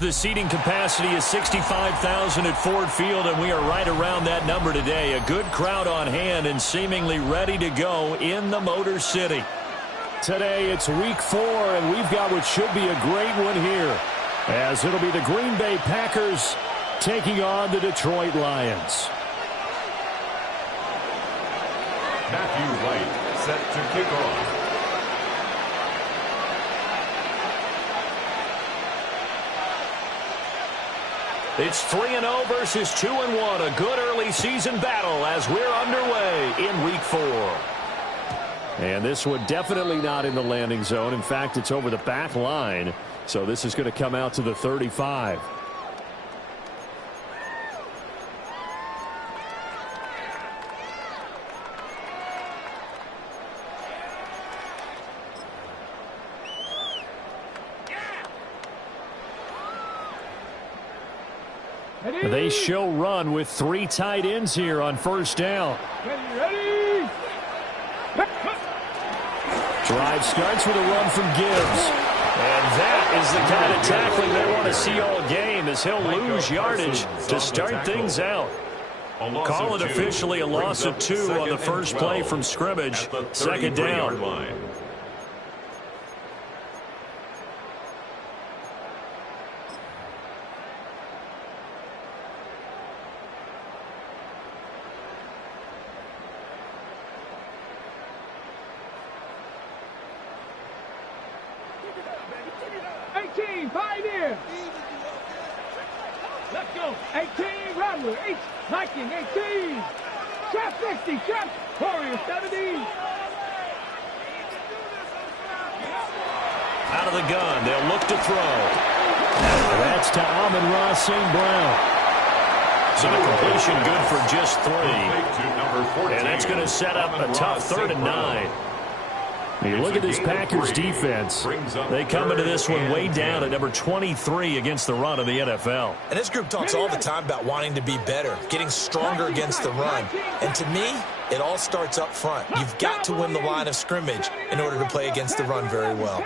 The seating capacity is 65,000 at Ford Field, and we are right around that number today. A good crowd on hand and seemingly ready to go in the Motor City. Today it's week 4, and we've got what should be a great one here, as it'll be the Green Bay Packers taking on the Detroit Lions. Matthew Wright set to kick off. It's 3-0 versus 2-1. A good early season battle as we're underway in week 4. And this one definitely not in the landing zone. In fact, it's over the back line. So this is going to come out to the 35. They show run with 3 tight ends here on first down. Ready. Drive starts with a run from Gibbs. And that is the kind of tackling they want to see all game, as he'll lose yardage to start things out. Call it officially a loss of 2 on the first play from scrimmage. Second down. Let's go. 18, Rattler. Viking, 18. Trap 60, trap. Warrior 70. Out of the gun, they'll look to throw. That's to Amon-Ra St. Brown. So the completion good for just 3. And that's going to set up a tough 3rd and 9. You look at this Packers defense. They come into this one way down at number 23 against the run of the NFL. And this group talks all the time about wanting to be better, getting stronger against the run. And to me, it all starts up front. You've got to win the line of scrimmage in order to play against the run very well.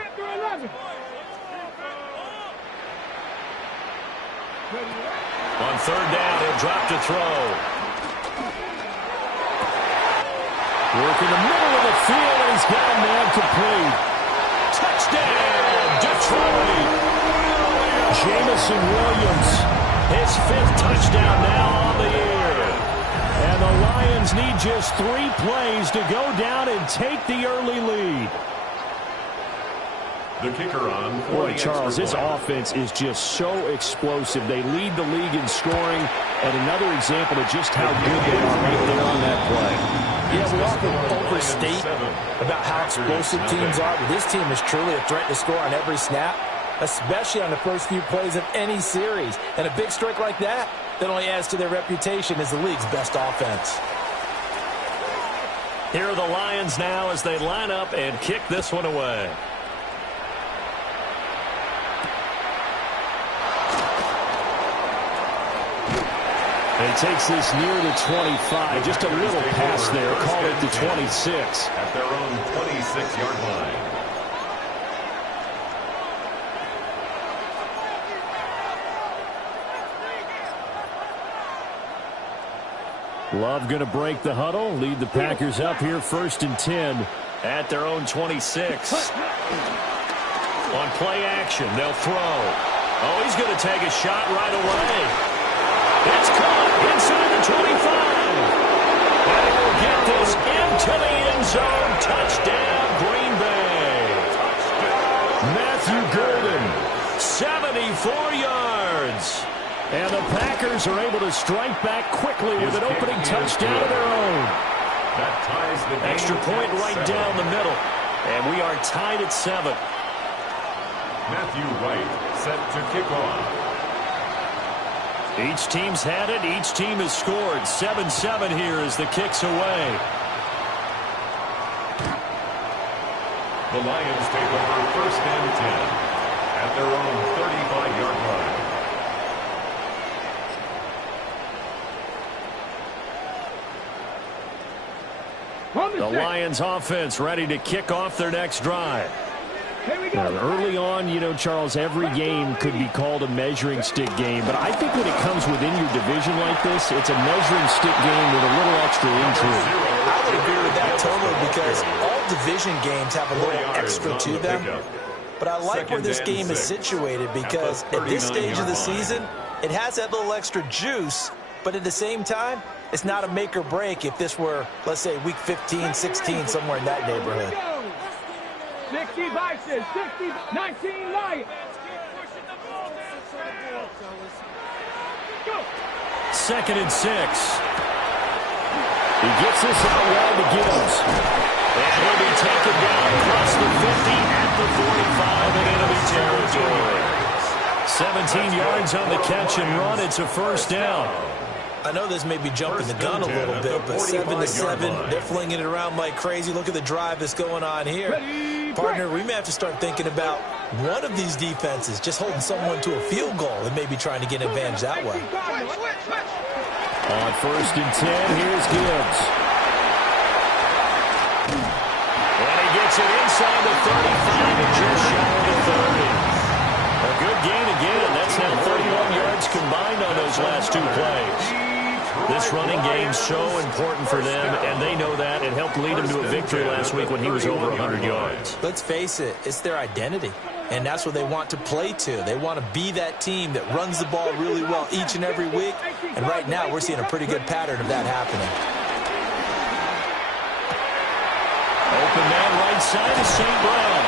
On 3rd down, he'll drop to throw. Work in the middle of the field, and he's got a man complete. Touchdown, Detroit! Jameson Williams. His 5th touchdown now on the year. And the Lions need just 3 plays to go down and take the early lead. The kicker on. Boy, Charles, this offense is just so explosive. They lead the league in scoring, and another example of just how good they are right there on that play. Yeah, we often overstate about how explosive teams are, but this team is truly a threat to score on every snap, especially on the first few plays of any series. And a big strike like that only adds to their reputation as the league's best offense. Here are the Lions now as they line up and kick this one away. He takes this near the 25. Just a little pass there. Call it the 26. At their own 26-yard line. Love going to break the huddle. Lead the Packers up here 1st and 10. At their own 26. On play action, they'll throw. Oh, he's going to take a shot right away. It's caught inside the 25. And he will get this into the end zone. Touchdown, Green Bay. Matthew Golden. 74 yards. And the Packers are able to strike back quickly with an opening touchdown of their own. That ties the game. Extra point right down the middle. And we are tied at 7. Matthew Wright set to kick off. Each team's had it. Each team has scored. 7-7 here as the kick's away. The Lions take over 1st and 10 at their own 35-yard line. The Lions offense ready to kick off their next drive. Here we Now, go. early on, you know, Charles, every game could be called a measuring stick game. But I think when it comes within your division like this, it's a measuring stick game with a little extra intrigue. I would agree with that totally because all division games have a little extra to them. But I like where this game is situated because at this stage of the season, it has that little extra juice. But at the same time, it's not a make or break if this were, let's say, week 15, 16, somewhere in that neighborhood. 60 Bison, 60, 19 Lions. Go. 2nd and 6. He gets this out wide to Gibbs. And he'll be taken down across the 50 at the 45 and enemy territory. 17 yards on the catch and run. It's a first down. I know this may be jumping the gun a little bit, but 7-7, they're flinging it around like crazy. Look at the drive that's going on here. Partner, we may have to start thinking about one of these defenses just holding someone to a field goal and maybe trying to get an advantage that way. On 1st and 10, here's Gibbs. And he gets it inside the 35 and just shy of the 30. A good gain again. That's now 31 yards combined on those last 2 plays. This running game's so important for them, and they know that. It helped lead them to a victory last week when he was over 100 yards. Let's face it, it's their identity, and that's what they want to play to. They want to be that team that runs the ball really well each and every week, and right now we're seeing a pretty good pattern of that happening. Open man right side is St. Brown.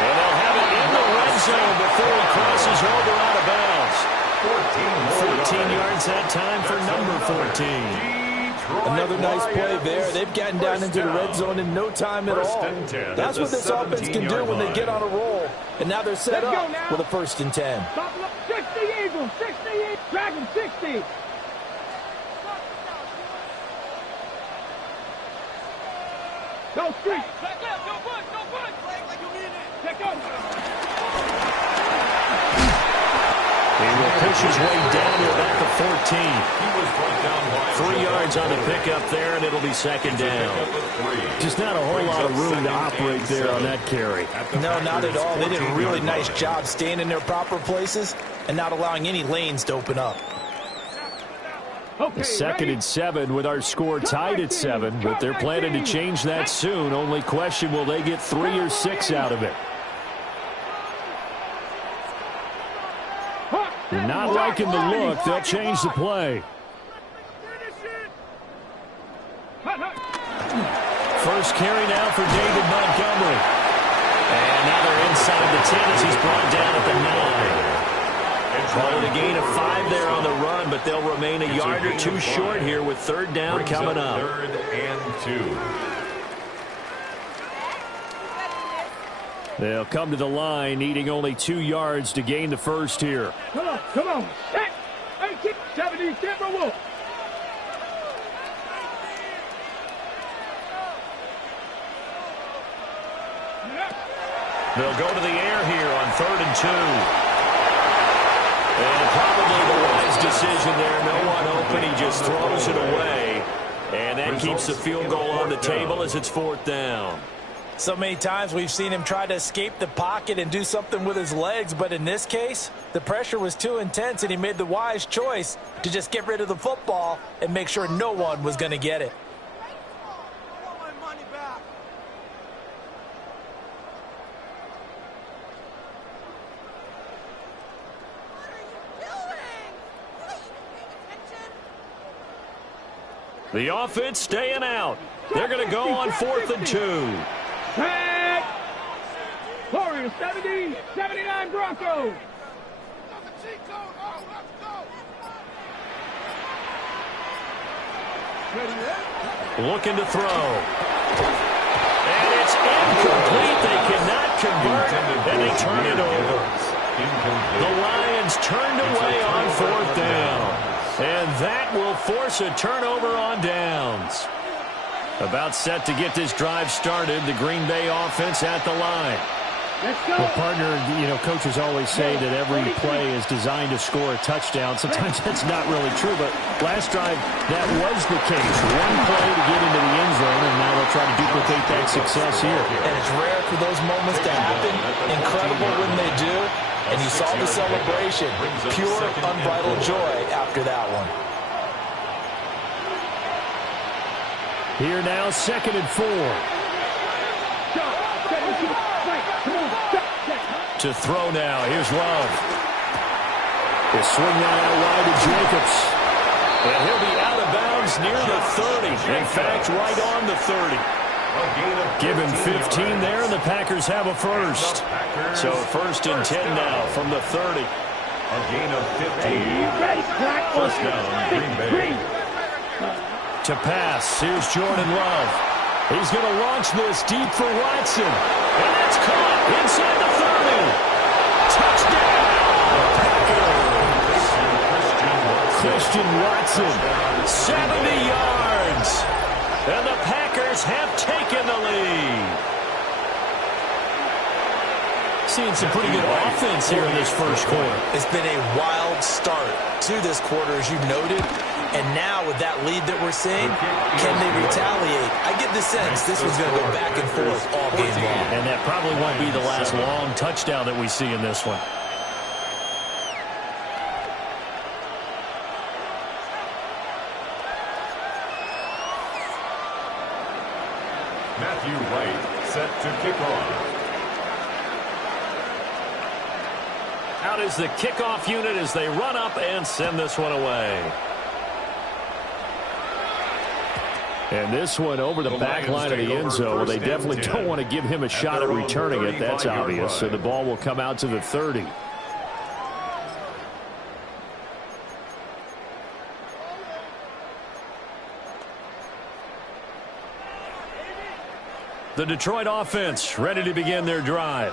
And they'll have it in the red zone before he crosses over out of bounds. 14 yards that time for number 14. Another nice play there. They've gotten down into the red zone in no time at all. That's what this offense can do when they get on a roll. And now they're set up with a 1st and 10. 60 Eagles, 60 Eagles, Dragon 60. Go street. Check out. He will push his way down to about the 14. 3 yards on the pickup there, and it'll be 2nd down. Just not a whole lot of room to operate there on that carry. No, not at all. They did a really nice job staying in their proper places and not allowing any lanes to open up. The 2nd and 7 with our score tied at 7, but they're planning to change that soon. Only question, will they get 3 or 6 out of it? They're not liking the look. They'll change the play. First carry now for David Montgomery. And now they're inside the 10 as he's brought down at the 9. Call it a gain of 5 there on the run, but they'll remain a yard or 2 short here with 3rd down coming up. 3rd and 2. They'll come to the line, needing only 2 yards to gain the first here. Come on. Set. 18, 70, Timberwolves. They'll go to the air here on 3rd and 2. And probably the wise decision there. No one open. He just throws it away. And that keeps the field goal on the table as it's 4th down. So many times we've seen him try to escape the pocket and do something with his legs, but in this case, the pressure was too intense and he made the wise choice to just get rid of the football and make sure no one was going to get it. The offense staying out. They're going to go on 4th and 2. Back. Warriors 70, 79 Broncos. Looking to throw. And it's incomplete. They cannot convert, and they turn it over. The Lions turned away on 4th down. And that will force a turnover on downs. About set to get this drive started. The Green Bay offense at the line. Well, partner, coaches always say that every play is designed to score a touchdown. Sometimes that's not really true, but last drive, that was the case. One play to get into the end zone, and now they'll try to duplicate that success here. And it's rare for those moments to happen. Incredible when they do. And you saw the celebration. Pure, unbridled joy after that one. Here now, 2nd and 4. To throw now. Here's Love. He'll swing that out wide to Jacobs. And he'll be out of bounds near the 30. In fact, right on the 30. Give him 15 there, and the Packers have a first. So 1st and 10 now from the 30. A gain of 15. First down, Green Bay. To pass. Here's Jordan Love. He's going to launch this deep for Watson. And that's caught inside the 30. Touchdown! Christian Watson, 70 yards. And the Packers have taken the lead. Seeing some pretty good offense here in this first quarter. It's been a wild start to this quarter, as you noted. And now with that lead that we're seeing, can they retaliate? I get the sense this one's going to go back and forth all game long. And that probably won't be the last long touchdown that we see in this one. Matthew Wright set to kick off. Out is the kickoff unit as they run up and send this one away. And this one over the back line of the end zone. Well, they definitely don't want to give him a shot at returning it. That's obvious. So the ball will come out to the 30. The Detroit offense ready to begin their drive.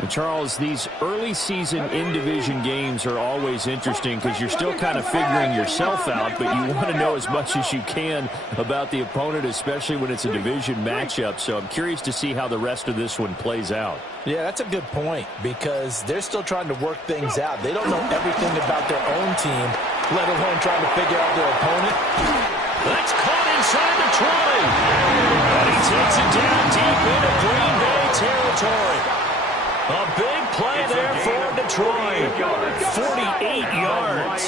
And Charles, these early season in-division games are always interesting because you're still kind of figuring yourself out, but you want to know as much as you can about the opponent, especially when it's a division matchup. So I'm curious to see how the rest of this one plays out. Yeah, that's a good point because they're still trying to work things out. They don't know everything about their own team, let alone trying to figure out their opponent. That's caught inside the 20. And he takes it down deep into Green Bay territory. A big play there for Detroit. 48 yards.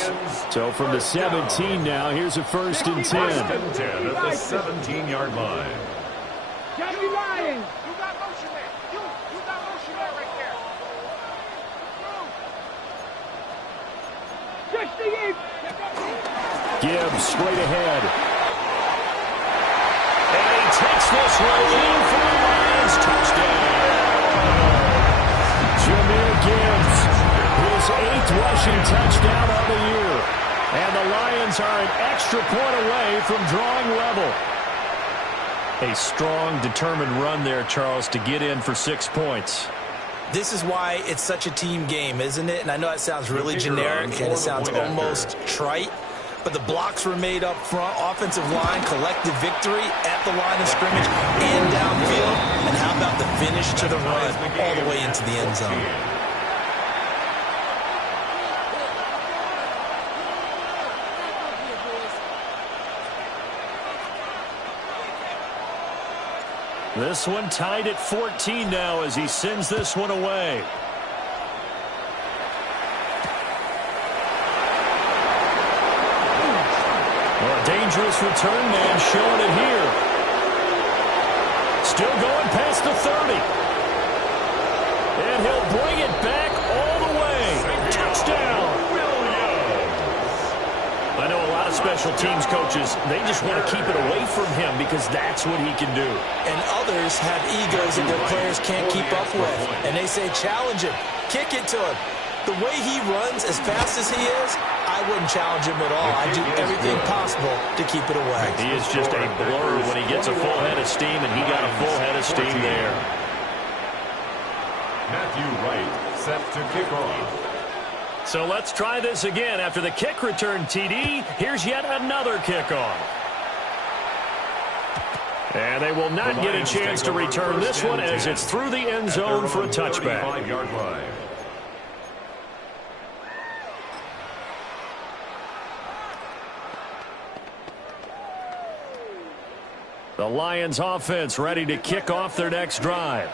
So from the 17 now, here's a 1st and 10. 1st and 10 at the 17-yard line. Johnny Lyons. You got motion there. You got motion there right there. 68. Gibbs straight ahead. And he takes this one in for the Lions. Touchdown. Jahmyr Gibbs, his 8th rushing touchdown of the year. And the Lions are an extra point away from drawing level. A strong, determined run there, Charles, to get in for 6 points. This is why it's such a team game, isn't it? And I know that sounds really generic and it sounds almost trite, but the blocks were made up front, offensive line, collective victory at the line of scrimmage and downfield. And how about the finish to the run all the way into the end zone? This one tied at 14 now as he sends this one away. Well, a dangerous return man showing it here. Still going past the 30. And he'll bring it back all the way. Touchdown. I know a lot of special teams coaches, they just want to keep it away from him because that's what he can do. And others have egos that their players can't keep up with. And they say, challenge him, kick it to him. The way he runs as fast as he is, I wouldn't challenge him at all. I'd do everything possible to keep it away. He is just a blur when he gets a full head of steam, and he got a full head of steam there. Matthew Wright set to kick off. So let's try this again. After the kick return, TD, here's yet another kickoff. And they will not get a chance to return this one as it's through the end zone for a touchback. 35-yard line. The Lions offense ready to kick off their next drive.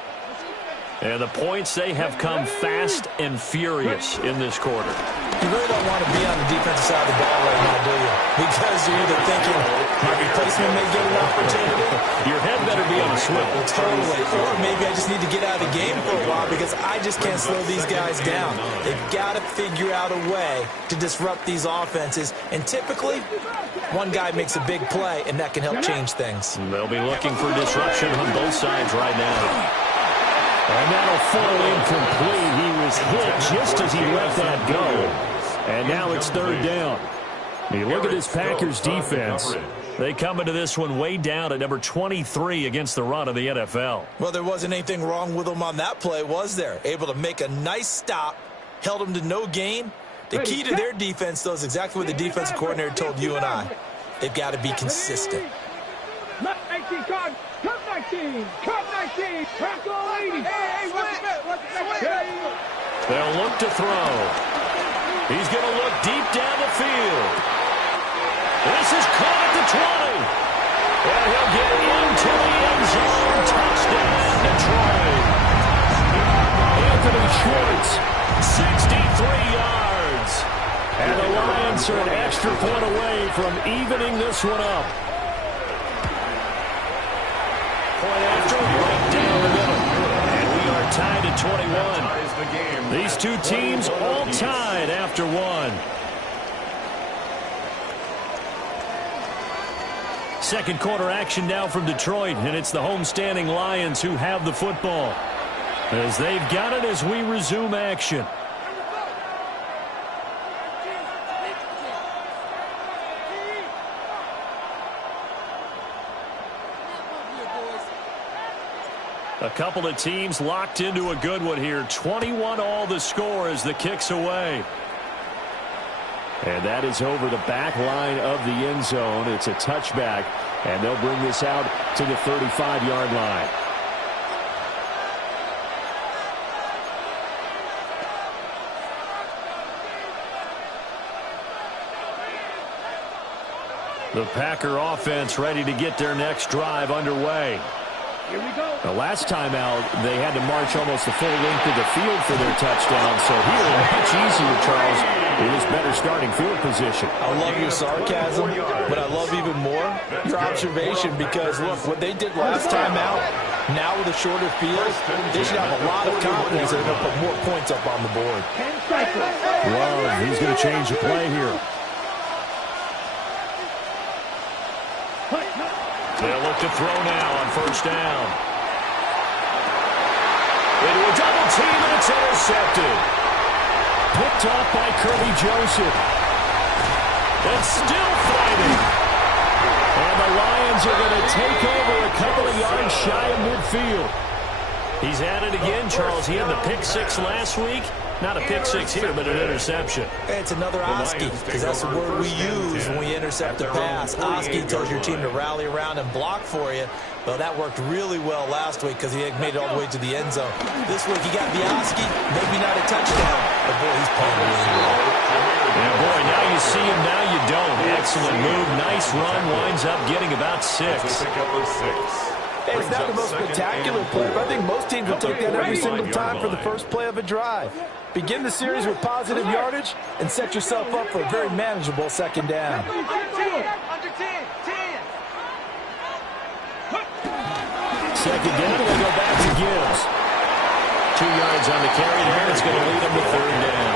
And the points, they have come fast and furious in this quarter. You really don't want to be on the defensive side of the ball right now, do you? Because you're either thinking, my replacement may get an opportunity. Your head better be on a swivel. Totally. Or maybe I just need to get out of the game for a while because I just can't slow these guys down. They've got to figure out a way to disrupt these offenses. And typically, one guy makes a big play, and that can help change things. They'll be looking for disruption on both sides right now. And that'll fall incomplete. He was hit just as he let that go. And now it's third down. You look at this Packers defense. They come into this one way down at number 23 against the run of the NFL. Well, there wasn't anything wrong with them on that play, was there? Able to make a nice stop, held them to no gain. The key to their defense, though, is exactly what the defensive coordinator told you and I. They've got to be consistent. 19, Cup 19, Cup 19, tackle 80. Hey, They'll look to throw. He's going to look deep down the field. This is caught at the 20. And he'll get into the end zone. Touchdown, Detroit. Anthony Schwartz, 63 yards. And the Lions are an extra point away from evening this one up. Point after, right down the middle. And we are tied at 21. These two teams all tied after one. Second quarter action now from Detroit, and it's the homestanding Lions who have the football. As they've got it as we resume action. A couple of teams locked into a good one here. 21 all the score as the kick's away. And that is over the back line of the end zone. It's a touchback, and they'll bring this out to the 35-yard line. The Packer offense ready to get their next drive underway. Here we go. The last time out, they had to march almost the full length of the field for their touchdown. So here, much easier, Charles, with this better starting field position. I love your sarcasm, but I love even more your observation because, look, what they did last time out, now with a shorter field, they should have a lot of confidence that they're going to put more points up on the board. Love, he's going to change the play here. They'll look to throw now on first down. Into a double team, and it's intercepted. Picked off by Kirby Joseph. And still fighting. And the Lions are going to take over a couple of yards shy of midfield. He's at it again, Charles. He had the pick six last week. Not a pick six here, but an interception. It's another Oski, because that's the word we use when we intercept a pass. Oski tells your team to rally around and block for you. Well, that worked really well last week because he made it all the way to the end zone. This week he got the Oski, maybe not a touchdown, but boy, he's playing really well. Yeah, boy, now you see him, now you don't. Excellent move, nice run, winds up getting about 6. Hey, it's not the most spectacular play, but I think most teams will take that every single time for the first play of a drive. Begin the series with positive yardage and set yourself up for a very manageable second down. Under 10. Second down, they go back to Gibbs. 2 yards on the carry there. It's going to lead them to third down.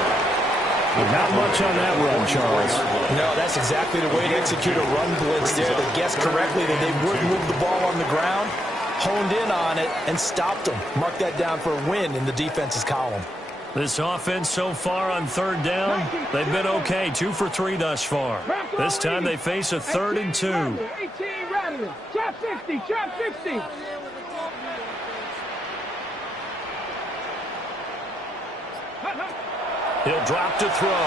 Not much on that run, Charles. No, that's exactly the way to execute a run blitz there. They guessed correctly that they would move the ball on the ground, honed in on it, and stopped them. Mark that down for a win in the defense's column. This offense so far on third down, they've been okay. 2 for 3 thus far. This time they face a 3rd and 2. 18 Rattler. Trap 50. Trap 50. He'll drop to throw.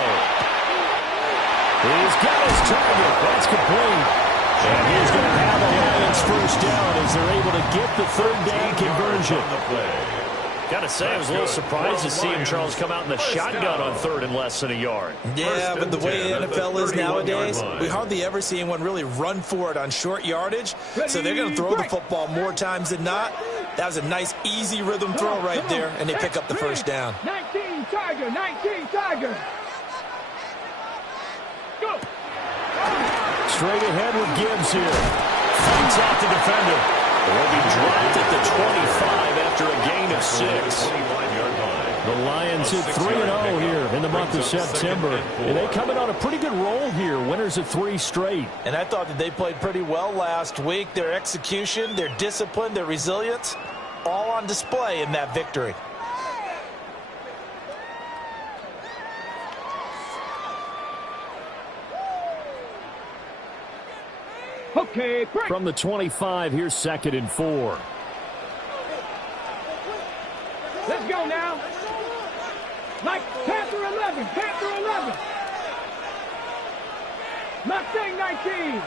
He's got his target. That's complete. And he's going to have a Lions first down as they're able to get the third down conversion. Got to say, I was a little surprised to see him, Charles, come out in the shotgun on third and less than a yard. Yeah, but the way the NFL is nowadays, we hardly ever see anyone really run for it on short yardage. So they're going to throw the football more times than not. That was a nice, easy rhythm throw right there, and they pick up the first down. 19 Tiger, 19 Tiger. Go. Straight ahead with Gibbs here. Fights out the defender. Will be dropped at the 25 after a gain of 6. The Lions hit 3-0 here in the month of September. And they come in on a pretty good roll here. Winners of 3 straight. And I thought that they played pretty well last week. Their execution, their discipline, their resilience, all on display in that victory. Okay, break. From the 25, here's 2nd and 4. Let's go now. Like Panther 11, Panther 11. Mustang 19.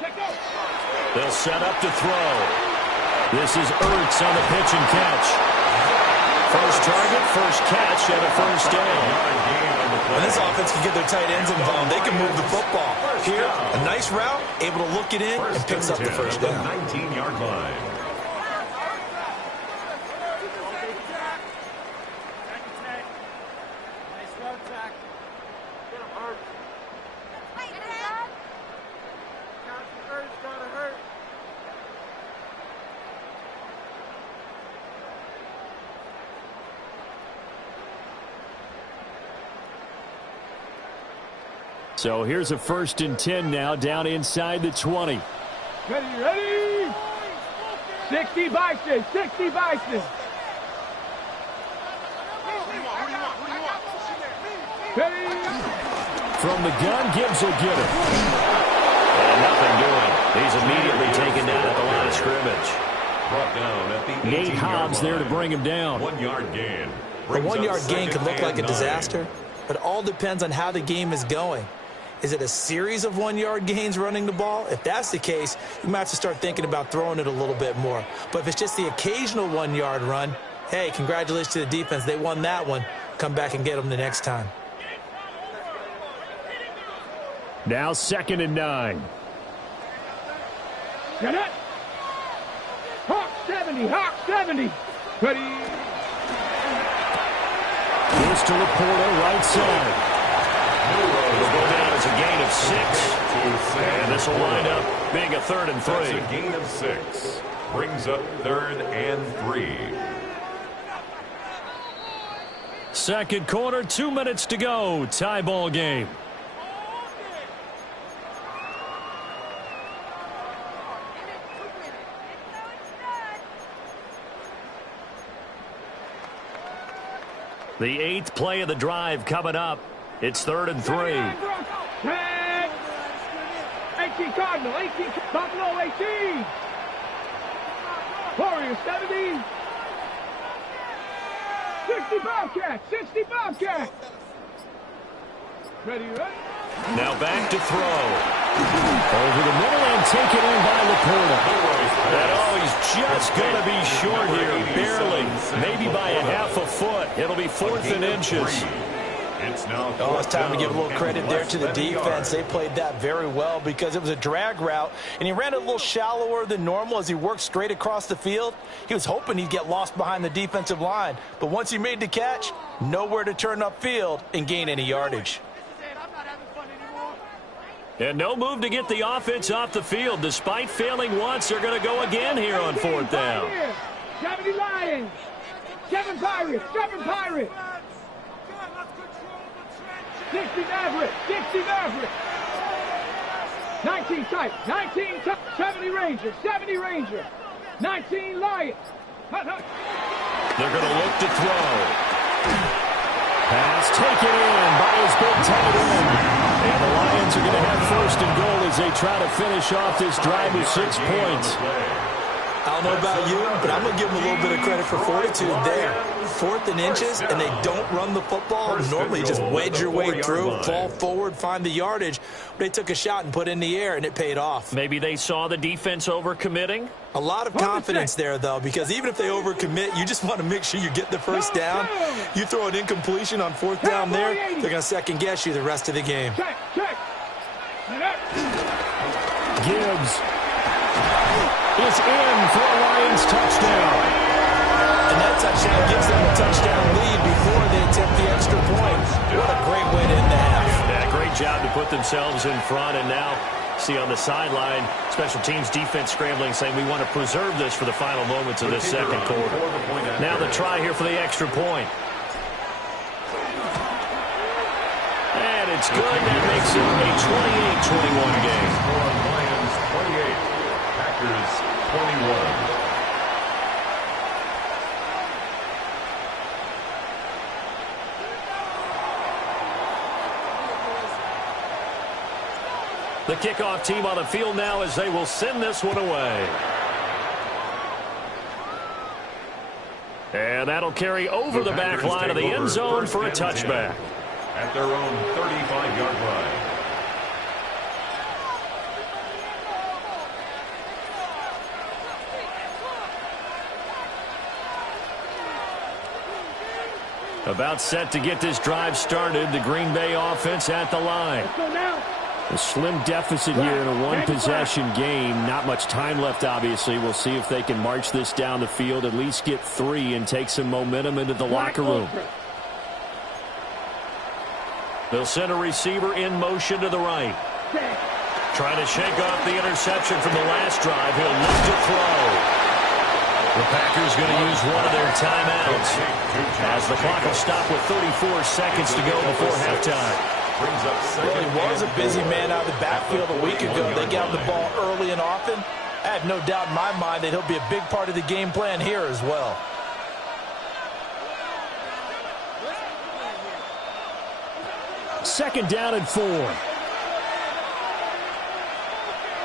Check out. They'll set up to throw. This is Ertz on the pitch and catch. First target, first catch, and a first down. When this offense can get their tight ends involved, they can move the football. Here, a nice route, able to look it in, and picks up the first down. 19-yard line. So here's a 1st and 10 now down inside the 20. Ready? 60 Bison, 60 Bison. Ready? From the gun, Gibbs will get it. And nothing doing. He's immediately taken down at the line of scrimmage. Brought down at the Nate Hobbs there to bring him down. 1-yard gain. A 1-yard gain could look like a disaster, but it all depends on how the game is going. Is it a series of 1-yard gains running the ball? If that's the case, you might have to start thinking about throwing it a little bit more. But if it's just the occasional 1-yard run, hey, congratulations to the defense. They won that one. Come back and get them the next time. Now 2nd and 9. Get it? Hawk 70, Hawk 70. Ready? Goes to Laporta, right side. Will go down as a gain of 6. And this will wind up being a 3rd and 3. That's a gain of 6. Brings up 3rd and 3. Second quarter, 2 minutes to go. Tie ball game. The 8th play of the drive coming up. It's 3rd and 3. 18 Cardinal, 18 Buffalo, 18. Warriors 70. 60 Bobcats, 60 Bobcats. Ready? Now back to throw. Over the middle and taken in by Laporta. And he's just going to be short here, barely. Maybe by a half a foot. It'll be 4th and inches. It's time to give a little credit there to the defense. They played that very well because it was a drag route, and he ran it a little shallower than normal as he worked straight across the field. He was hoping he'd get lost behind the defensive line, but once he made the catch, nowhere to turn upfield and gain any yardage. And no move to get the offense off the field. Despite failing once, they're going to go again here on 4th down. 70 Lions, 7 Pirates, 7 Pirates. 60 Mavericks, 60 Mavericks. 19 Titans, 19 Titans, 70 Rangers, 70 Rangers. 19 Lions. They're going to look to throw. Pass taken in by his big tight end. And the Lions are going to have 1st and goal as they try to finish off this drive with 6 points. I don't know about you, but I'm going to give them a little bit of credit for fortitude there. 4th and inches, and they don't run the football. Normally, you just wedge your way through, fall forward, find the yardage. They took a shot and put it in the air, and it paid off. Maybe they saw the defense overcommitting? A lot of confidence there, though, because even if they overcommit, you just want to make sure you get the first down. You throw an incompletion on 4th down there, they're going to second-guess you the rest of the game. Gibbs is in for a Lions touchdown. And that touchdown gives them a touchdown lead before they attempt the extra point. What a great way to end the half. Yeah, great job to put themselves in front. And now, see on the sideline, special teams defense scrambling, saying we want to preserve this for the final moments of this second quarter. Now the try here for the extra point. And it's good. That makes it a 28-21 game. Lions 28, Packers 21. The kickoff team on the field now as they will send this one away. And that'll carry over the back line of the end zone for a touchback. At their own 35-yard line. About set to get this drive started. The Green Bay offense at the line. Let's go now. A slim deficit here in a one-possession game. Not much time left, obviously. We'll see if they can march this down the field, at least get 3 and take some momentum into the locker room. They'll send a receiver in motion to the right. Trying to shake off the interception from the last drive. He'll look to throw. The Packers going to use one of their timeouts as the clock will stop with 34 seconds to go before halftime. Well, he was a busy man out of the backfield a week ago. They got the ball early and often. I have no doubt in my mind that he'll be a big part of the game plan here as well. Second down and 4.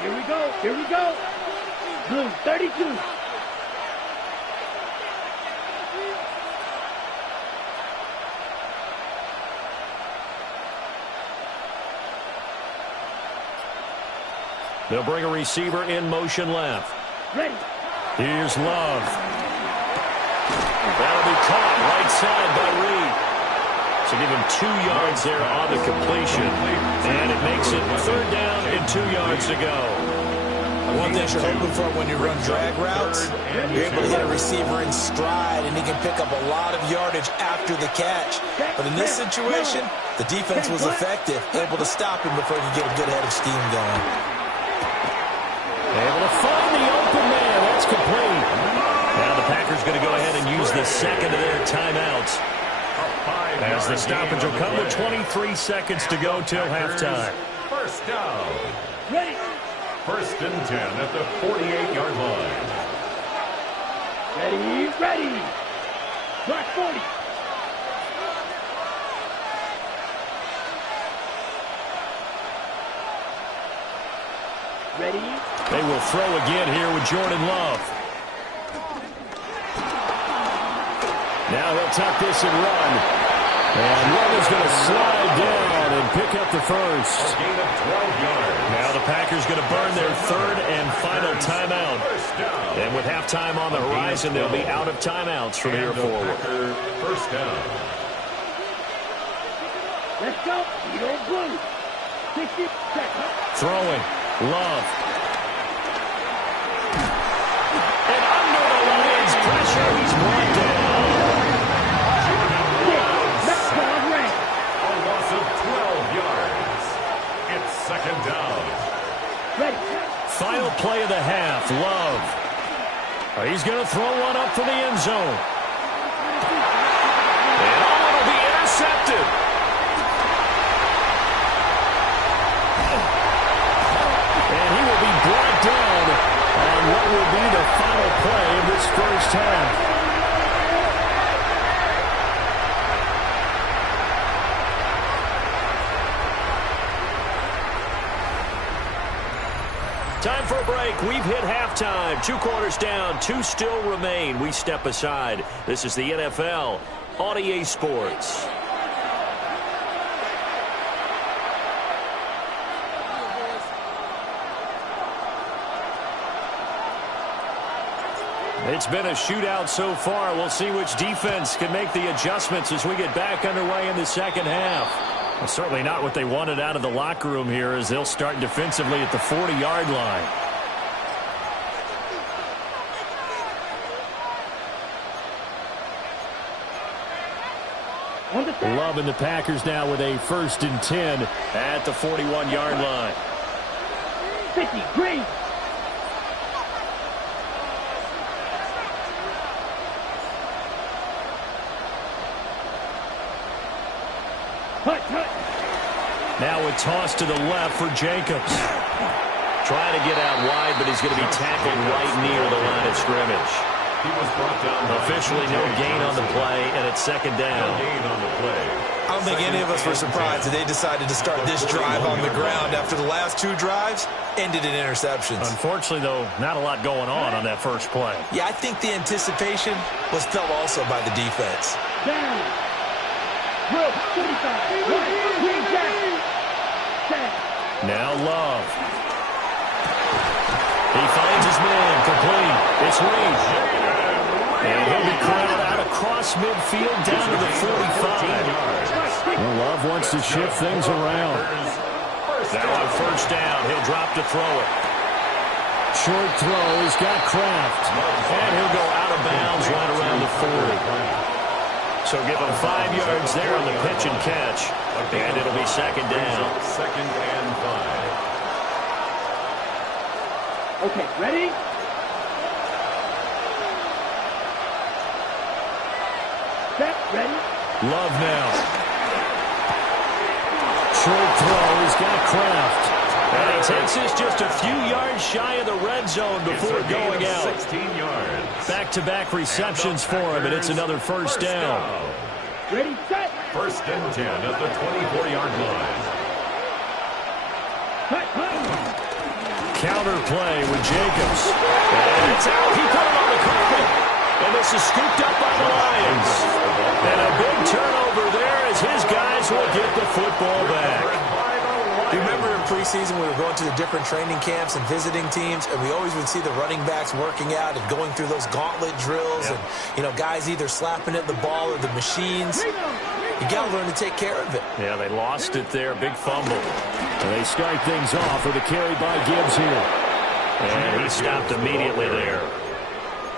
Here we go. Here we go. Blue 32. They'll bring a receiver in motion left. Ready. Here's Love. That'll be caught right side by Reed. So give him 2 yards there on the completion. And it makes it 3rd down and 2 yards to go. One thing you're hoping for when you run drag routes, you're able to hit a receiver in stride, and he can pick up a lot of yardage after the catch. But in this situation, the defense was effective, able to stop him before he could get a good head of steam going. Able to find the open man. That's complete. Now the Packers going to go ahead and use the second of their timeouts. As the stoppage will come with 23 seconds to go till halftime. First down. Ready. 1st and 10 at the 48-yard line. Ready. Ready. Clock 40. Ready. They will throw again here with Jordan Love. Now he'll tuck this and run. And Love is going to slide down and pick up the first. A gain of 12 yards. Now the Packers going to burn their 3rd and final timeout. And with halftime on the horizon, they'll be out of timeouts from here forward. First down. Let's go. Eagle Blue. 60 seconds. Throwing. Love. And under the Lions' pressure, he's brought down. A loss of 12 yards. It's 2nd down. Ready. Final play of the half. Love. He's going to throw one up for the end zone. And it'll be intercepted. And he will be brought down on what will be the final play of this first half. Time for a break. We've hit halftime. 2 quarters down. 2 still remain. We step aside. This is the NFL on EA Sports. It's been a shootout so far. We'll see which defense can make the adjustments as we get back underway in the second half. Well, certainly not what they wanted out of the locker room here as they'll start defensively at the 40-yard line. Love and the Packers now with a 1st and 10 at the 41-yard line. 50, green. Now a toss to the left for Jacobs. Trying to get out wide, but he's going to be tackled right near the line of scrimmage. He was brought down. Officially no gain on the play, and it's 2nd down. No gain on the play. I don't think any of us were surprised that they decided to start this drive on the ground after the last 2 drives ended in interceptions. Unfortunately, though, not a lot going on that first play. Yeah, I think the anticipation was felt also by the defense. Down. Will, 45. Green jack. Now Love. He finds his man, complete. It's Reed. And he'll be cleared out across midfield down to the 45. Well, Love wants to shift things around. Now on 1st down, he'll drop to throw it. Short throw, he's got Kraft. And he'll go out of bounds right around the 40. So give him 5 yards there on the pitch and catch. And it'll be 2nd down. 2nd and 5. Okay, ready? Set, ready? Love now. Short throw, he's got Kraft. And he takes this just a few yards shy of the red zone before going out. 16 yards. Back-to-back receptions for him, and it's another 1st down. Ready, set. 1st and 10 at the 24-yard line. Counter play with Jacobs. And it's out. He put it on the carpet. And this is scooped up by the Lions. And a big turnover there as his guys will get the football back. You remember in preseason we were going to the different training camps and visiting teams, and we always would see the running backs working out and going through those gauntlet drills, and, you know, guys either slapping at the ball or the machines. You got to learn to take care of it. Yeah, they lost it there. Big fumble. And they start things off with a carry by Gibbs here. And he stopped immediately there.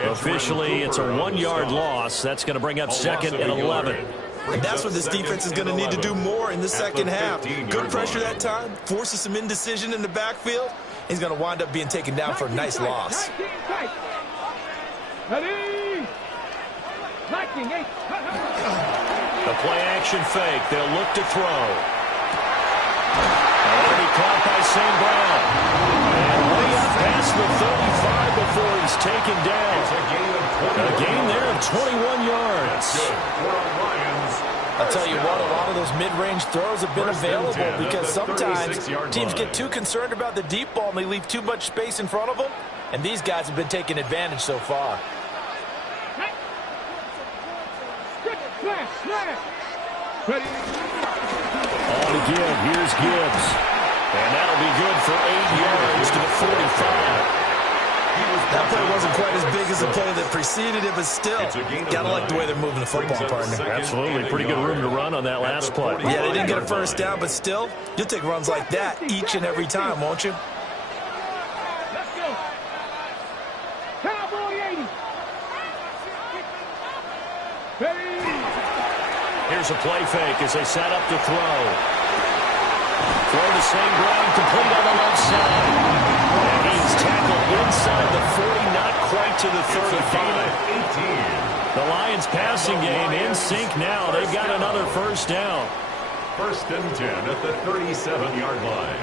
Officially, it's a 1-yard loss. That's going to bring up 2nd and 11. And that's what this defense is going to need to do more in the second half. Good pressure that time, forces some indecision in the backfield. He's going to wind up being taken down for a nice loss. Ready? The play-action fake. They'll look to throw. And it'll be caught by St. Brown. And way up past the 35 before he's taken down. A gain there of 21 yards. I'll tell you what, a lot of those mid-range throws have been available because sometimes teams get too concerned about the deep ball and they leave too much space in front of them, and these guys have been taking advantage so far. All to give. Here's Gibbs. And that'll be good for 8 yards to the 45. That play wasn't quite as big as the play that preceded it, but still, gotta like the way they're moving the football, partner. Absolutely. Pretty good room to run on that last play. Yeah, they didn't get a 1st down, but still, you'll take runs like that each and every time, won't you? Let's go. Cowboy 80. Ready? Here's a play fake as they set up to throw. Throw to St. Brown, complete on the left side. And he's tackled inside the 40, not quite to the 35. The Lions passing game in sync now. They've got another 1st down. 1st and 10 at the 37-yard line.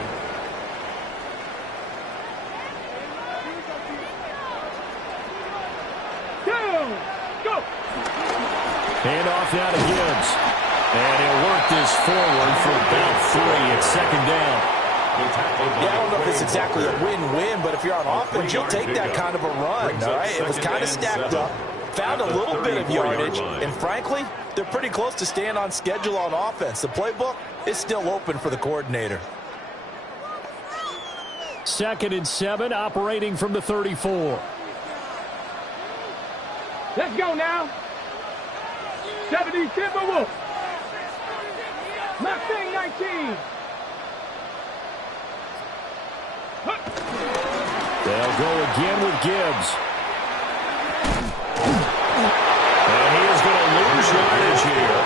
Go! Hand off now to Gibbs. And he'll work this forward for about 3 at 2nd down. Yeah, I don't know if it's exactly a win-win, but if you're on offense, you'll take that kind of a run, all right? It was kind of stacked up, found a little bit of yardage, and frankly, they're pretty close to staying on schedule on offense. The playbook is still open for the coordinator. 2nd and 7, operating from the 34. Let's go now. 70 Timberwolves. Mustang 19. They'll go again with Gibbs. And he is going to lose yardage here.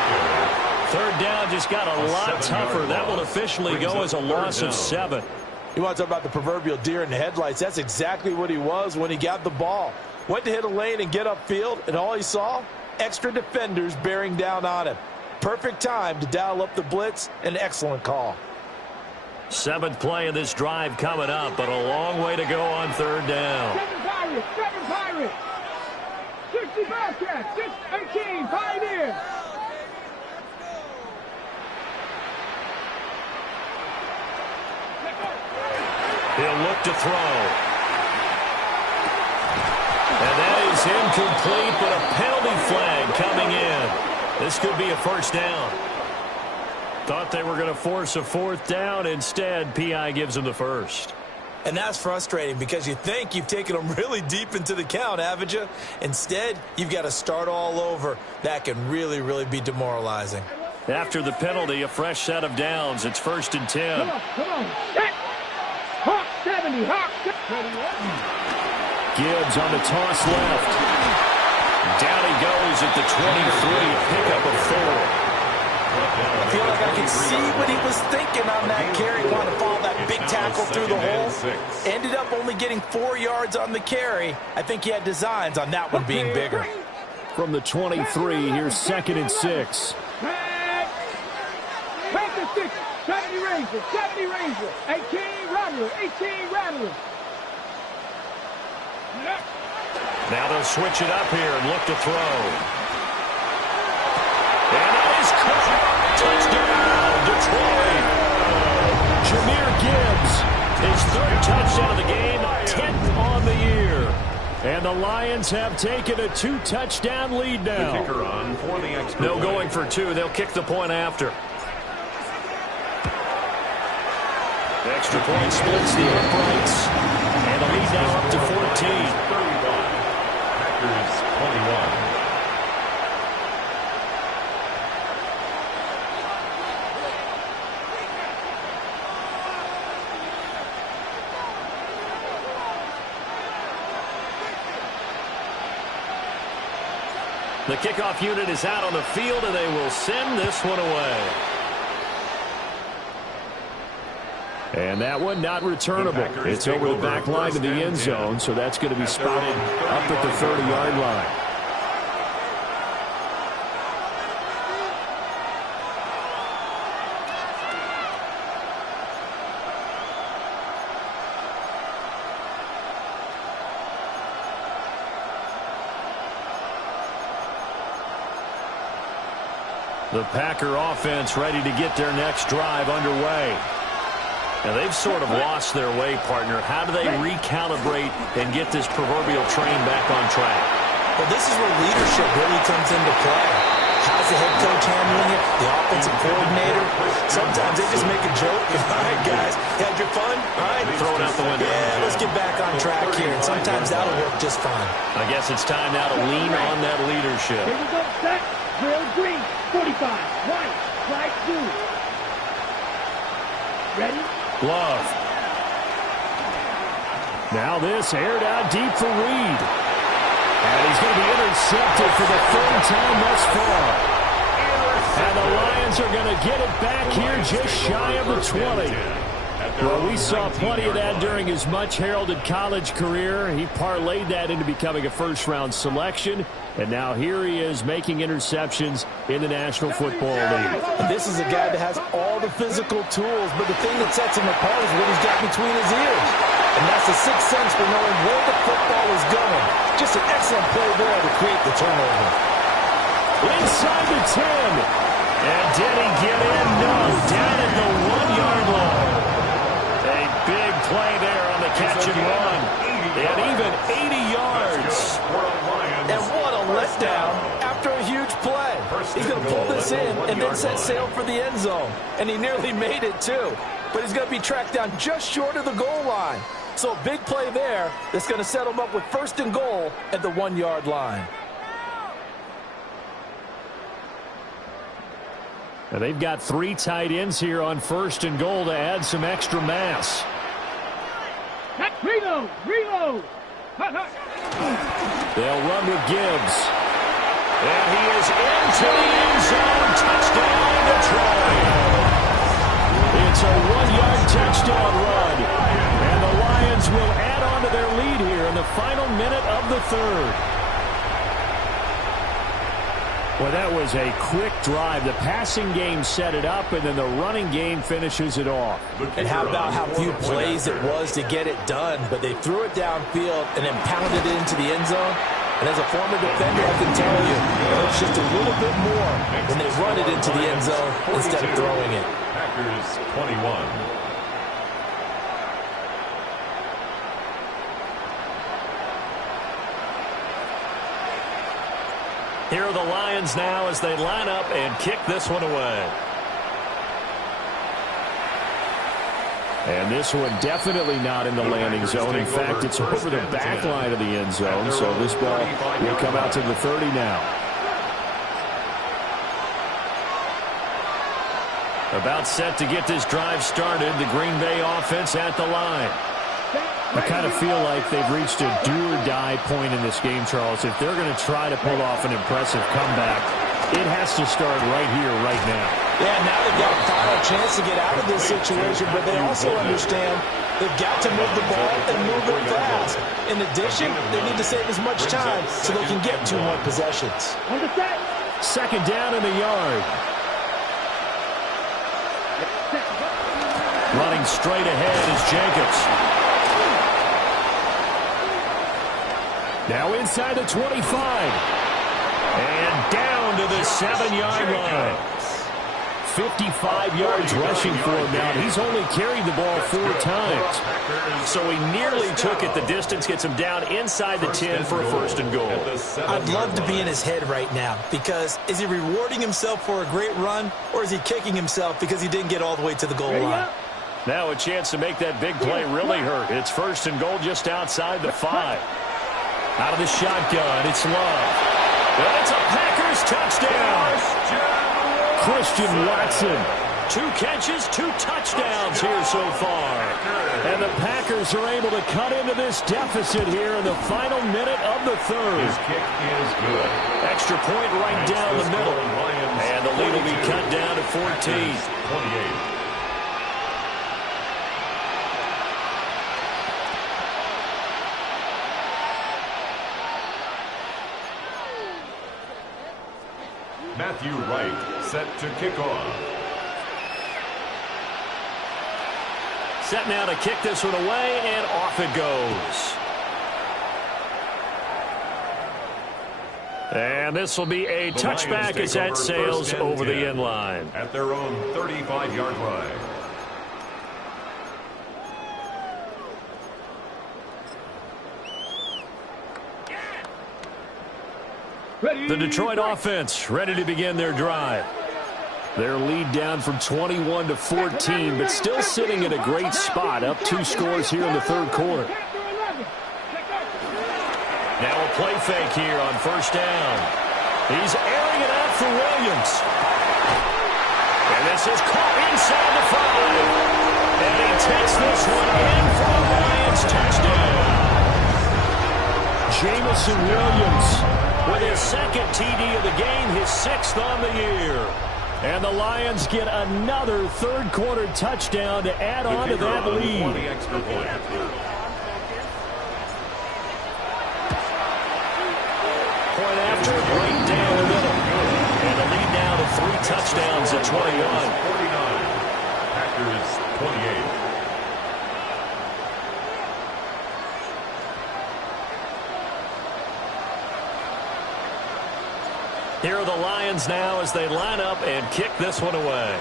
3rd down just got a lot tougher. That will officially go as a loss of 7. You want to talk about the proverbial deer in the headlights. That's exactly what he was when he got the ball. Went to hit a lane and get upfield, and all he saw, extra defenders bearing down on him. Perfect time to dial up the blitz. An excellent call. 7th play of this drive coming up, but a long way to go on 3rd down. 7 Pirates. 60 Bobcats. 6-18 Pioneers. He'll look to throw. And that is incomplete, but a penalty flag coming in. This could be a 1st down. Thought they were going to force a 4th down. Instead, P.I. gives them the 1st. And that's frustrating because you think you've taken them really deep into the count, haven't you? Instead, you've got to start all over. That can really, really be demoralizing. After the penalty, a fresh set of downs. It's 1st and 10. Come on. Set. Hawk 70. Hawk 70. Gibbs on the toss left. Down he goes at the 23, a pickup of 4. I feel like I can see what he was thinking on that carry. Wanted to follow that big tackle through the hole. Ended up only getting 4 yards on the carry. I think he had designs on that one being bigger. From the 23, here's 2nd and 6. Panther 6, 70 Rangers, 70 Rangers, 18 Rattlers, 18 Rattlers. Now they'll switch it up here and look to throw. And that is caught. Touchdown, Detroit. Jahmyr Gibbs, his 3rd touchdown of the game, 10th on the year. And the Lions have taken a 2-touchdown lead now. The kicker on for the extra No point. going for 2. They'll kick the point after. Extra point splits the uprights. And the lead now up to 14. 35. Packers 21. The kickoff unit is out on the field, and they will send this one away. And that one not returnable. It's over the back line to the end zone, so that's going to be spotted up at the 30-yard line. The Packer offense ready to get their next drive underway. Now, they've sort of lost their way, partner. How do they recalibrate and get this proverbial train back on track? Well, this is where leadership really comes into play. How's the head coach handling it? The offensive coordinator? Sometimes they just make a joke. All right, guys, had your fun? All right. Throw it out the window. Yeah, let's get back on track here. And sometimes that'll work just fine. I guess it's time now to lean on that leadership. Here we go, set, drill, green, 45, white, flag, blue. Ready? Glove. Now this aired out deep for Reed. And he's going to be intercepted for the 3rd time thus far. And the Lions are going to get it back here just shy of the 20. Well, we saw plenty of that during his much-heralded college career. He parlayed that into becoming a first-round selection. And now here he is making interceptions in the National Football League. And this is a guy that has all the physical tools, but the thing that sets him apart is what he's got between his ears. And that's the sixth sense for knowing where the football is going. Just an excellent play there to create the turnover. Inside the 10. And did he get in? No. Down at the 1-yard line. He's going to pull this in and then set sail for the end zone. And he nearly made it, too. But he's going to be tracked down just short of the goal line. So a big play there that's going to set him up with 1st and goal at the 1-yard line. Now they've got 3 tight ends here on 1st and goal to add some extra mass. Reload! Reload! They'll run with Gibbs. And he is into the end zone. Touchdown, Detroit. It's a 1-yard touchdown run. And the Lions will add on to their lead here in the final minute of the 3rd. Well, that was a quick drive. The passing game set it up, and then the running game finishes it off. And how about how few plays it was to get it done, but they threw it downfield and then pounded it into the end zone. And as a former defender, I can tell you, it's just a little bit more when they run it into the end zone instead of throwing it. Packers 21. Here are the Lions now as they line up and kick this one away. And this one definitely not in the landing zone. In fact, it's over the back line of the end zone, so this ball will come out to the 30 now. About set to get this drive started, the Green Bay offense at the line. I kind of feel like they've reached a do-or-die point in this game, Charles. If they're going to try to pull off an impressive comeback, it has to start right here, right now. Yeah, now they've got a final chance to get out of this situation, but they also understand they've got to move the ball and move it fast. In addition, they need to save as much time so they can get 2 more possessions. 2nd down in the yard. Running straight ahead is Jacobs. Now inside the 25. And down to the 7-yard line. 55 yards rushing for him now. He's only carried the ball 4 times. So he nearly took it the distance, gets him down inside the 10 for a 1st and goal. I'd love to be in his head right now, because is he rewarding himself for a great run, or is he kicking himself because he didn't get all the way to the goal line? Now a chance to make that big play really hurt. It's 1st and goal just outside the 5. Out of the shotgun, it's Love. And it's a Packers touchdown. Christian Watson. 2 catches, 2 touchdowns here so far. And the Packers are able to cut into this deficit here in the final minute of the 3rd. His kick is good. Extra point right down the middle. And the lead will be cut down to 14. 28. Matthew Wright set to kick off. Set now to kick this one away, and off it goes. And this will be a touchback as that sails over the end line. At their own 35-yard line. The Detroit offense ready to begin their drive. Their lead down from 21 to 14, but still sitting in a great spot, up 2 scores here in the 3rd quarter. Now a play fake here on 1st down. He's airing it out for Williams. And this is caught inside the 5. And he takes this one in for a Lions touchdown. Jamison Williams with his 2nd TD of the game, his 6th on the year. And the Lions get another 3rd quarter touchdown to add on to that lead. Point after, right down the middle. And the lead now to 3 touchdowns at 21. 49. Packers 28. Here are the Lions now as they line up and kick this one away.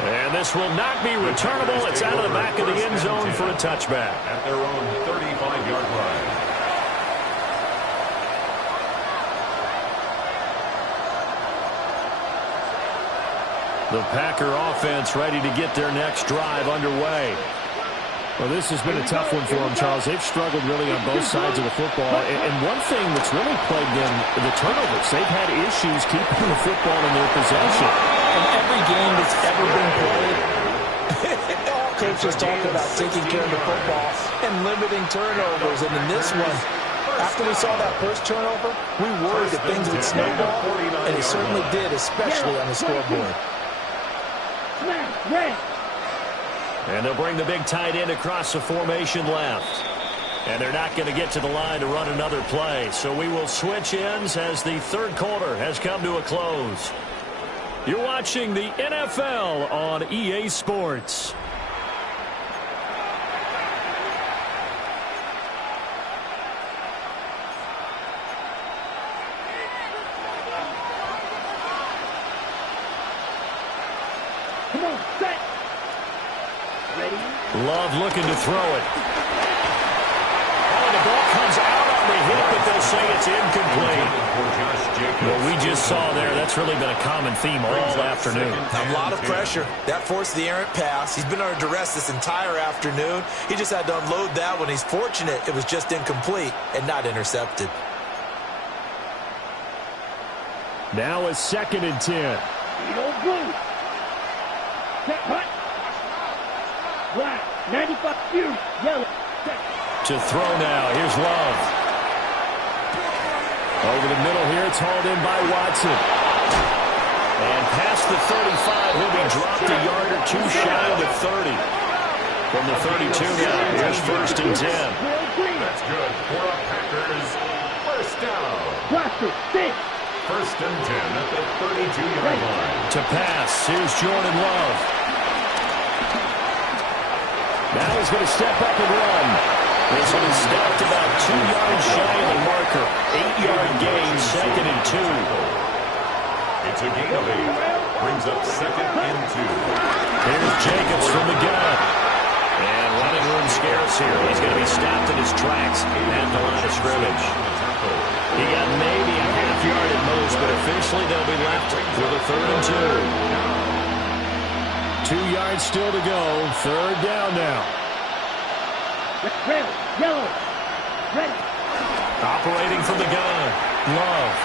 And this will not be returnable. It's out of the back of the end zone for a touchback. At their own 35-yard line. The Packer offense ready to get their next drive underway. Well, this has been a tough one for them, Charles. They've struggled really on both sides of the football. And one thing that's really plagued them, the turnovers. They've had issues keeping the football in their possession. In every game that's ever been played, all coaches talk about taking care of the football and limiting turnovers. And in this one, after we saw that first turnover, we worried that things would snowball, and it certainly did, especially on the scoreboard. And they'll bring the big tight end across the formation left. And they're not going to get to the line to run another play. So we will switch ends as the third quarter has come to a close. You're watching the NFL on EA Sports. Come on, set. Love looking to throw it. Oh, the ball comes out on the hit, but they'll say it's incomplete. What we just saw there, that's really been a common theme all afternoon. A lot of pressure. That forced the errant pass. He's been under duress this entire afternoon. He just had to unload that one. He's fortunate it was just incomplete and not intercepted. Now a 2nd and 10. Blue. Set, hut. Black, 95 few, yellow. To throw now, here's Love. Over the middle here, it's hauled in by Watson. And past the 35, he'll be dropped a yard or two shy of the 30. From the 32 now, here's 1st and 10. That's good for the Packers. First down. Blaster, 6. 1st and 10 at the 32-yard line. To pass, here's Jordan Love. Now he's going to step up and run. This one is stopped about 2 yards shy of the marker. 8-yard gain, 2nd and 2. It's a gain of 8. Brings up 2nd and 2. Here's Jacobs from the gun. And running room scarce here. He's going to be stopped in his tracks at the line of scrimmage. He got maybe a half yard at most, but officially they'll be left with a 3rd and 2. 2 yards still to go. 3rd down now. Red, yellow, red. Operating from the gun. Love.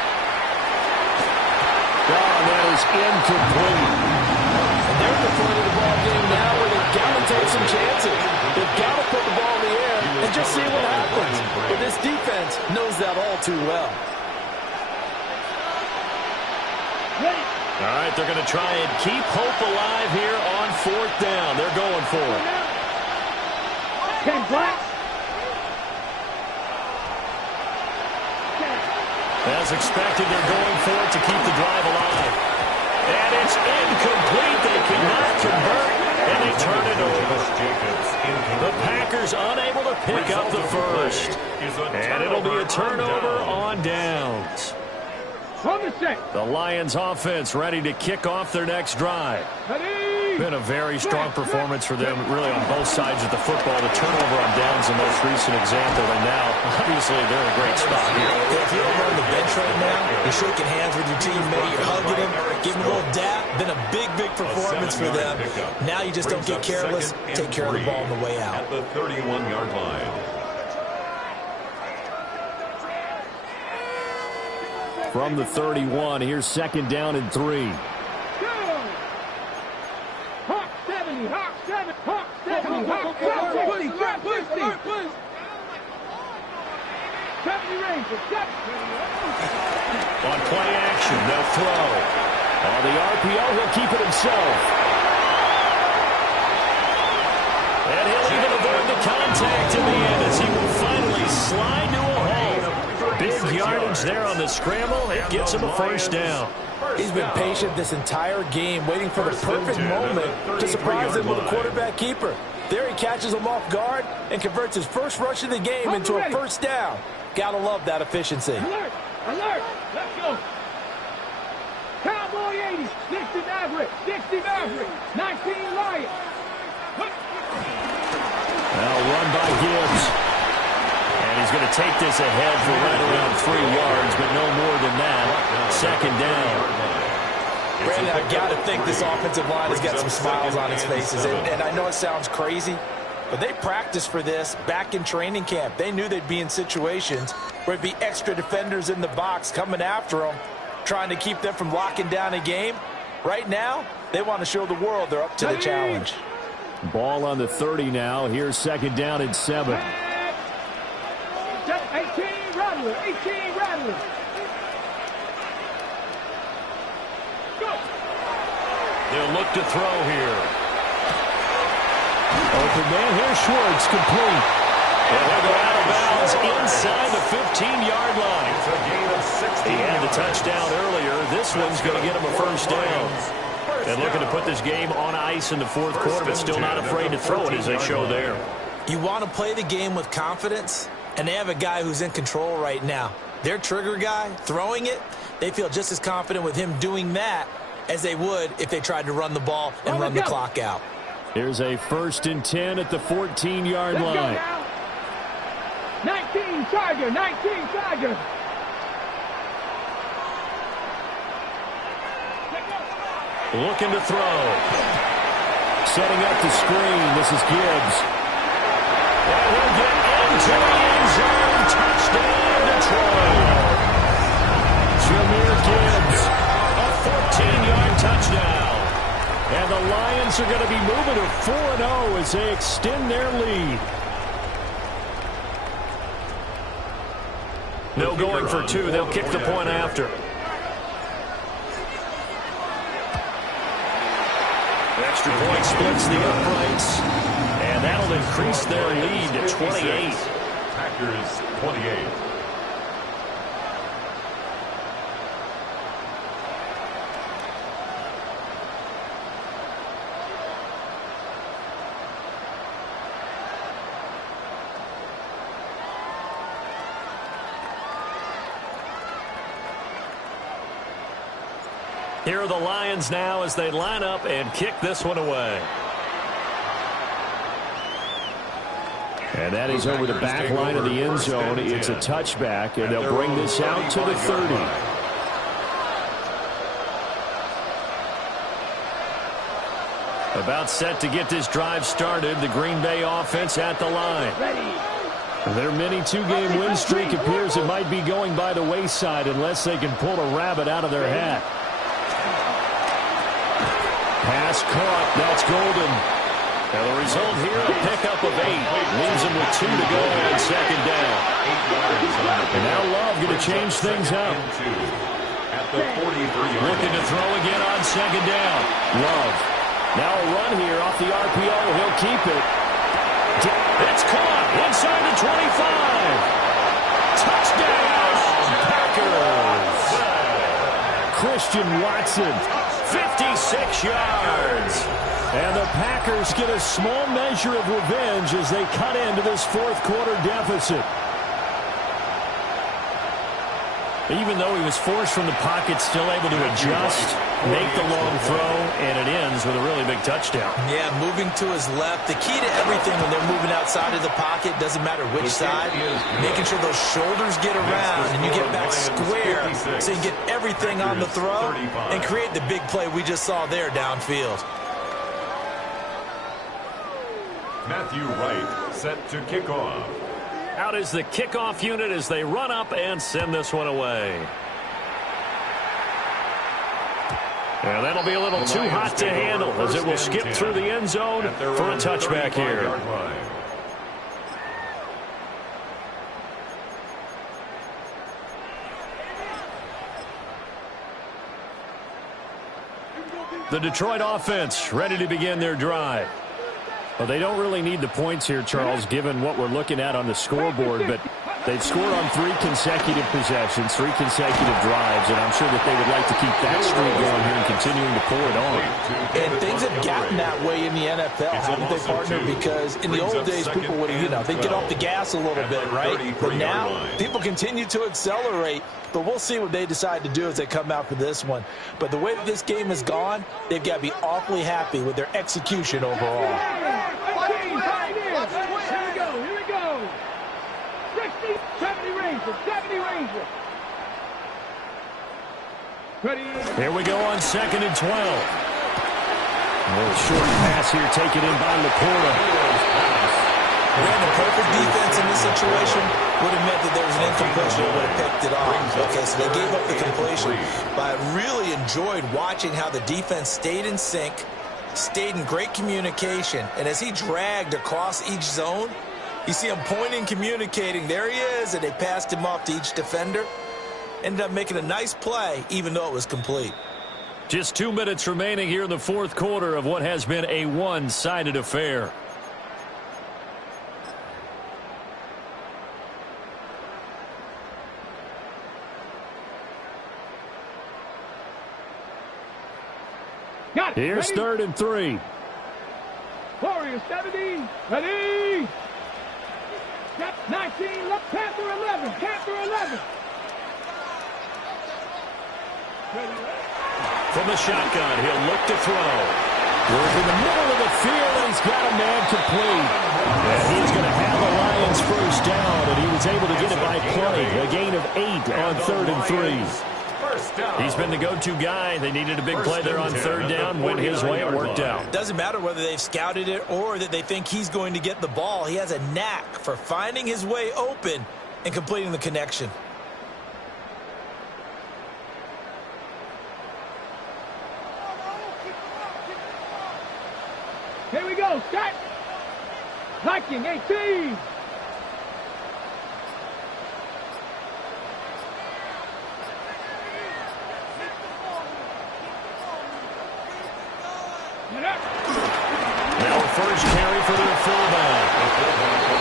Oh, that is incomplete. And they're at the point of the ball game now where they've got to take some chances. They've got to put the ball in the air and just see what happens. But this defense knows that all too well. Ready. All right, they're going to try and keep hope alive here on 4th down. They're going for it. 10 black. As expected, they're going for it to keep the drive alive. And it's incomplete. They cannot convert, and they turn it over. The Packers unable to pick up the first. And it'll be a turnover on downs. On the set. The Lions offense ready to kick off their next drive. Ready. Been a very strong performance for them, really, on both sides of the football. The turnover on downs, the most recent example, and now, obviously, they're in a great spot here. If you're over on the bench right now, you're shaking hands with your teammate, you're hugging him, giving him a little dap. Been a big, big performance for them. Now you just don't get careless. Take care of the ball on the way out. At the 31-yard line. From the 31, here's 2nd down and 3. Hawk 70, Hawk 7, Hawk 70, Hawk 50, Hawk 50. 70 range, 70. On play action, they'll throw. On the RPO, he'll keep it himself. And he'll even avoid the contact in the end as he will finally slide to a hole. Big yardage there on the scramble. It gets him a 1st down. He's been patient this entire game, waiting for the perfect moment to surprise him with a quarterback keeper. There he catches him off guard and converts his first rush of the game into a 1st down. Gotta love that efficiency. Alert, alert, let's go. Cowboy 80, 60 Maverick, 60 Maverick, 19 Lions. Now run by Gibbs. And he's going to take this ahead for right around 3 yards, but no more than that. 2nd down. Brandon, I've got to think this offensive line has got some smiles on its faces. And I know it sounds crazy, but they practiced for this back in training camp. They knew they'd be in situations where it'd be extra defenders in the box coming after them, trying to keep them from locking down a game. Right now, they want to show the world they're up to the challenge. Ball on the 30 now. Here's second down and 7. 18 Rattler, 18 Rattler. Go. They'll look to throw here. Open man. Here's Schwartz, complete. And they'll go out of bounds inside the 15-yard line. It's a gain of 16 He had the yards. touchdown earlier. This one's going to get him a first down. And looking to put this game on ice in the fourth quarter, but still not afraid to throw it as they show there. You want to play the game with confidence, and they have a guy who's in control right now. Their trigger guy, throwing it, they feel just as confident with him doing that as they would if they tried to run the ball and run the clock out. Here's a 1st and 10 at the 14-yard Let's go line. now. 19 Charger, 19 Charger. Looking to throw. Setting up the screen. This is Gibbs. And he'll get into the end zone. Touchdown, Detroit. Jahmyr Gibbs. A 14-yard touchdown. And the Lions are going to be moving to 4-0 as they extend their lead. No going for 2. They'll kick the point after. Extra point splits the uprights. And that'll increase their lead to 28. Packers 28. Here are the Lions now as they line up and kick this one away. And that is over the back line of the end zone. It's a touchback, and they'll bring this out to the 30. About set to get this drive started. The Green Bay offense at the line. Their mini 2-game win streak appears it might be going by the wayside unless they can pull a rabbit out of their hat. Pass caught. That's Golden. And the result here, a pickup of 8. Leaves them with 2 to go on second down. And now Love going to change things up. At the 43-yard Looking to throw again on second down. Love. Now a run here off the RPO. He'll keep it. It's caught inside the 25. Touchdown, Packers. Christian Watson. 56 yards. And the Packers get a small measure of revenge as they cut into this fourth quarter deficit. Even though he was forced from the pocket, still able to adjust, make the long throw, and it ends with a really big touchdown. Yeah, moving to his left. The key to everything when they're moving outside of the pocket, doesn't matter which side, making sure those shoulders get around and you get back square so you get everything on the throw and create the big play we just saw there downfield. Matthew Wright set to kick off. Out is the kickoff unit as they run up and send this one away. And that'll be a little too hot to handle as it will skip through the end zone for a touchback here. The Detroit offense ready to begin their drive. Well, they don't really need the points here, Charles, given what we're looking at on the scoreboard, but they've scored on 3 consecutive possessions, 3 consecutive drives, and I'm sure that they would like to keep that streak going here and continuing to pour it on. And things have gotten that way in the NFL, haven't they, partner? Because in the old days, people would, they'd get off the gas a little bit, right? But now, people continue to accelerate, but we'll see what they decide to do as they come out for this one. But the way that this game has gone, they've got to be awfully happy with their execution overall. Here we go. 60, 70 Ranger, 70 Ranger. Ready. Here we go on 2nd and 12. A little short pass here taken in by Laporta. Ran the perfect defense in this situation would have meant that there was an incompletion that would have picked it off. Okay, so they gave up the completion. But I really enjoyed watching how the defense stayed in sync, stayed in great communication, and as he dragged across each zone, you see him pointing, communicating. There he is, and they passed him off to each defender. Ended up making a nice play, even though it was complete. Just 2 minutes remaining here in the fourth quarter of what has been a one-sided affair. Got it. Here's Ready? 3rd and 3. Warriors 70. Ready. Got 19. Left. Panther 11. Panther 11. Ready. From the shotgun, he'll look to throw. Work in the middle of the field, and he's got a man complete. And he's going to have the Lions first down, and he was able to get it by plenty. A gain of 8 on 3rd and 3. He's been the go-to guy. They needed a big play there on 3rd down. Went his way. It worked out. Doesn't matter whether they've scouted it or that they think he's going to get the ball. He has a knack for finding his way open and completing the connection. Here we go. Start. Viking 18. Now a first carry for their fullback.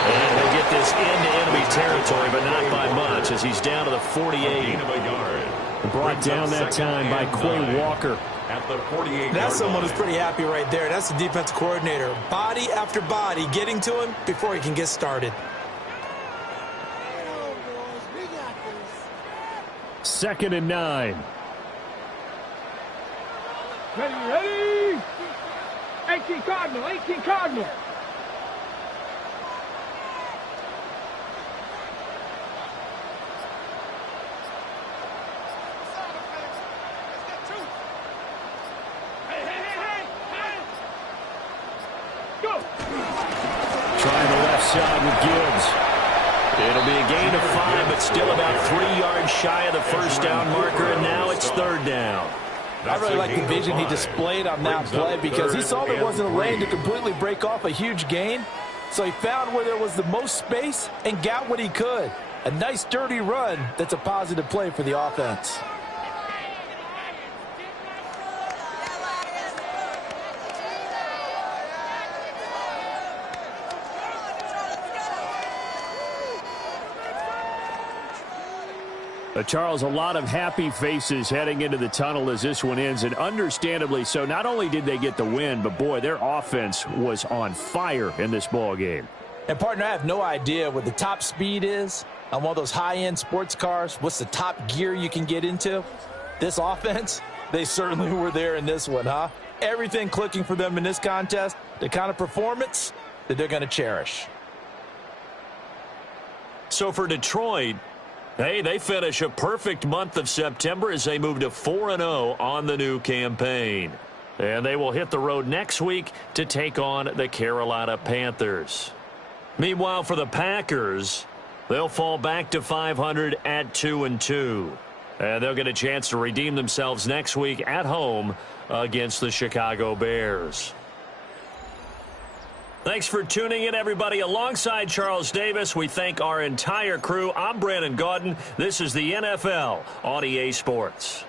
And he'll get this into enemy territory, but not by much, as he's down to the 48. Brought down that time by Quay Walker. At the 48. That's someone who's pretty happy right there. That's the defensive coordinator. Body after body getting to him before he can get started. 2nd and 9. Ready, ready. 18 Cardinal, 18 Cardinal. Go. Trying the left side with Gibbs. It'll be a gain of 5, but still about 3 yards shy of the first down marker, and now it's 3rd down. I really like the vision he displayed on that play because he saw there wasn't a lane to completely break off a huge gain. So he found where there was the most space and got what he could. A nice, dirty run that's a positive play for the offense. Charles, a lot of happy faces heading into the tunnel as this one ends, and understandably so. Not only did they get the win, but, boy, their offense was on fire in this ball game. And, partner, I have no idea what the top speed is on one of those high-end sports cars. What's the top gear you can get into? This offense, they certainly were there in this one, huh? Everything clicking for them in this contest, the kind of performance that they're going to cherish. So for Detroit, hey, they finish a perfect month of September as they move to 4-0 on the new campaign. And they will hit the road next week to take on the Carolina Panthers. Meanwhile, for the Packers, they'll fall back to 500 at 2-2. And they'll get a chance to redeem themselves next week at home against the Chicago Bears. Thanks for tuning in, everybody. Alongside Charles Davis, we thank our entire crew. I'm Brandon Gaudin. This is the NFL on EA Sports.